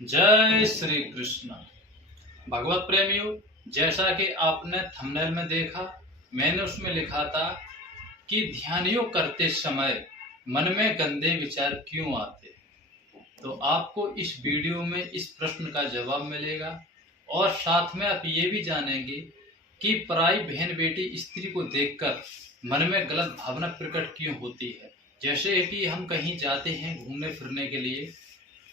जय श्री कृष्ण। भगवत प्रेमियों, जैसा कि आपने थंबनेल में देखा, मैंने उसमें लिखा था कि ध्यान योग करते समय मन में गंदे विचार क्यों आते। तो आपको इस वीडियो में इस प्रश्न का जवाब मिलेगा और साथ में आप ये भी जानेंगे कि पराई बहन बेटी स्त्री को देखकर मन में गलत भावना प्रकट क्यों होती है। जैसे कि हम कहीं जाते हैं घूमने फिरने के लिए,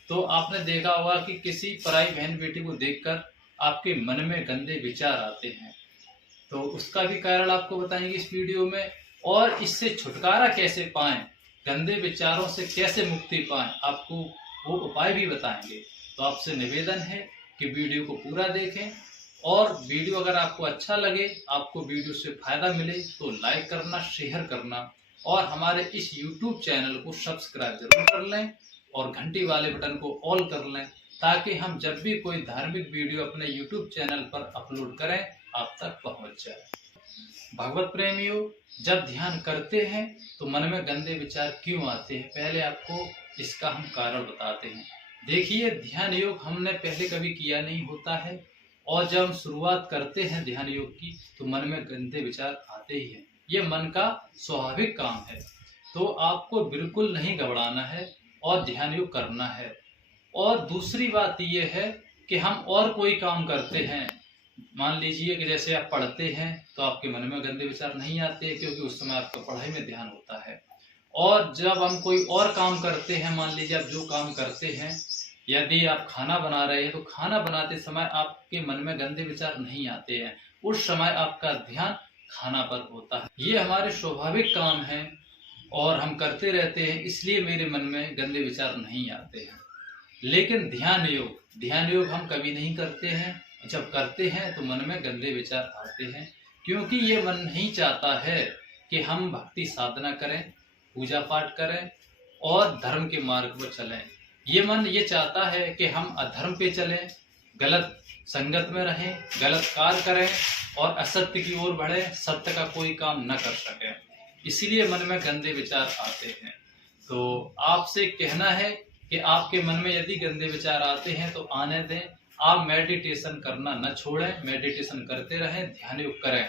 तो आपने देखा होगा कि किसी पराई बहन बेटी को देखकर आपके मन में गंदे विचार आते हैं। तो उसका भी कारण आपको बताएंगे इस वीडियो में, और इससे छुटकारा कैसे पाएं, गंदे विचारों से कैसे मुक्ति पाएं, आपको वो उपाय भी बताएंगे। तो आपसे निवेदन है कि वीडियो को पूरा देखें, और वीडियो अगर आपको अच्छा लगे, आपको वीडियो से फायदा मिले तो लाइक करना, शेयर करना, और हमारे इस YouTube चैनल को सब्सक्राइब जरूर कर लें और घंटी वाले बटन को ऑल कर लें, ताकि हम जब भी कोई धार्मिक वीडियो अपने YouTube चैनल पर अपलोड करें आप तक पहुंच जाए। भगवत प्रेमियों, जब ध्यान करते हैं तो मन में गंदे विचार क्यों आते हैं, पहले आपको इसका हम कारण बताते हैं। देखिए, ध्यान योग हमने पहले कभी किया नहीं होता है, और जब हम शुरुआत करते हैं ध्यान योग की तो मन में गंदे विचार आते ही हैं। ये मन का स्वाभाविक काम है, तो आपको बिल्कुल नहीं घबराना है और ध्यान योग करना है। और दूसरी बात यह है कि हम और कोई काम करते हैं, मान लीजिए कि जैसे आप पढ़ते हैं तो आपके मन में गंदे विचार नहीं आते, क्योंकि उस समय आपका पढ़ाई में ध्यान होता है। और जब हम कोई और काम करते हैं, मान लीजिए आप जो काम करते हैं, यदि आप खाना बना रहे हैं तो खाना बनाते समय आपके मन में गंदे विचार नहीं आते हैं, उस समय आपका ध्यान खाना पर होता है। ये हमारे स्वाभाविक काम है और हम करते रहते हैं, इसलिए मेरे मन में गंदे विचार नहीं आते हैं। लेकिन ध्यान योग हम कभी नहीं करते हैं, जब करते हैं तो मन में गंदे विचार आते हैं, क्योंकि ये मन नहीं चाहता है कि हम भक्ति साधना करें, पूजा पाठ करें और धर्म के मार्ग पर चलें। ये मन ये चाहता है कि हम अधर्म पे चलें, गलत संगत में रहें, गलत कार्य करें और असत्य की ओर बढ़े, सत्य का कोई काम न कर सके। इसीलिए मन में गंदे विचार आते हैं। तो आपसे कहना है कि आपके मन में यदि गंदे विचार आते हैं तो आने दें, आप मेडिटेशन करना न छोड़ें, मेडिटेशन करते रहें, ध्यान योग करें।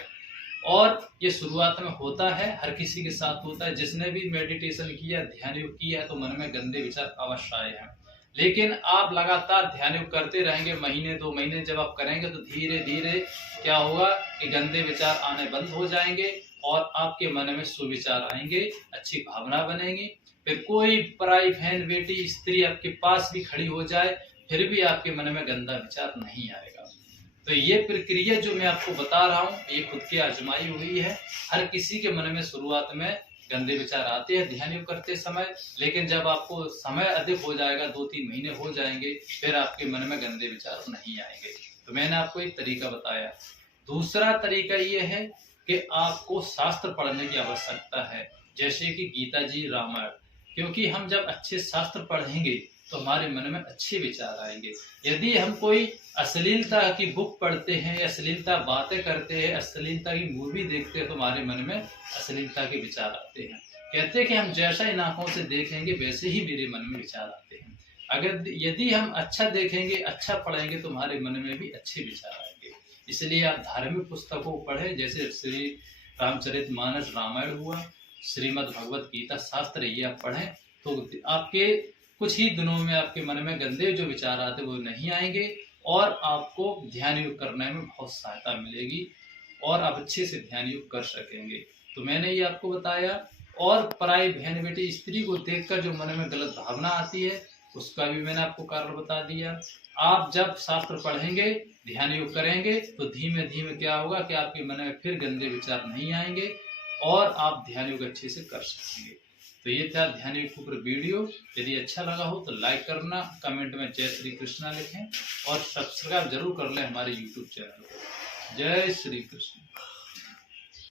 और ये शुरुआत में होता है, हर किसी के साथ होता है, जिसने भी मेडिटेशन किया, ध्यान योग किया है तो मन में गंदे विचार अवश्य आए हैं। लेकिन आप लगातार ध्यान योग करते रहेंगे, महीने 2 महीने जब आप करेंगे तो धीरे धीरे क्या होगा कि गंदे विचार आने बंद हो जाएंगे और आपके मन में सुविचार आएंगे, अच्छी भावना बनेगी। फिर कोई पराई बहन बेटी स्त्री आपके पास भी खड़ी हो जाए, फिर भी आपके मन में गंदा विचार नहीं आएगा। तो ये प्रक्रिया जो मैं आपको बता रहा हूँ, ये खुद की आजमाई हुई है। हर किसी के मन में शुरुआत में गंदे विचार आते हैं ध्यान योग करते समय, लेकिन जब आपको समय अधिक हो जाएगा, 2-3 महीने हो जाएंगे, फिर आपके मन में गंदे विचार नहीं आएंगे। तो मैंने आपको एक तरीका बताया। दूसरा तरीका ये है कि आपको शास्त्र पढ़ने की आवश्यकता है, जैसे कि गीता जी, रामायण, क्योंकि हम जब अच्छे शास्त्र पढ़ेंगे तो हमारे मन में अच्छे विचार आएंगे। यदि हम कोई अश्लीलता की बुक पढ़ते हैं, अश्लीलता बातें करते हैं, अश्लीलता की मूवी देखते हैं, तो हमारे मन में अश्लीलता के विचार आते हैं। कहते हैं कि हम जैसा इन आंखों से देखेंगे वैसे ही मेरे मन में विचार आते हैं। अगर यदि हम अच्छा देखेंगे, अच्छा पढ़ेंगे, तो हमारे मन में भी अच्छे विचार आएंगे। इसलिए आप धार्मिक पुस्तकों को पढ़ें, जैसे श्री रामचरितमानस रामायण हुआ, श्रीमद् भगवत गीता शास्त्र, ये आप पढ़ें तो आपके कुछ ही दिनों में आपके मन में गंदे जो विचार आते वो नहीं आएंगे और आपको ध्यान योग करने में बहुत सहायता मिलेगी और आप अच्छे से ध्यान योग कर सकेंगे। तो मैंने ये आपको बताया। और पराई बहन बेटी स्त्री को देखकर जो मन में गलत भावना आती है, उसका भी मैंने आपको कारण बता दिया। आप जब शास्त्र पढ़ेंगे, ध्यान योग करेंगे, तो धीमे धीमे क्या होगा कि आपके मन में फिर गंदे विचार नहीं आएंगे और आप ध्यान योग अच्छे से कर सकेंगे। तो ये था ध्यान योग के ऊपर वीडियो। यदि अच्छा लगा हो तो लाइक करना, कमेंट में जय श्री कृष्णा लिखें और सब्सक्राइब जरूर कर लें हमारे YouTube चैनल को। जय श्री कृष्ण।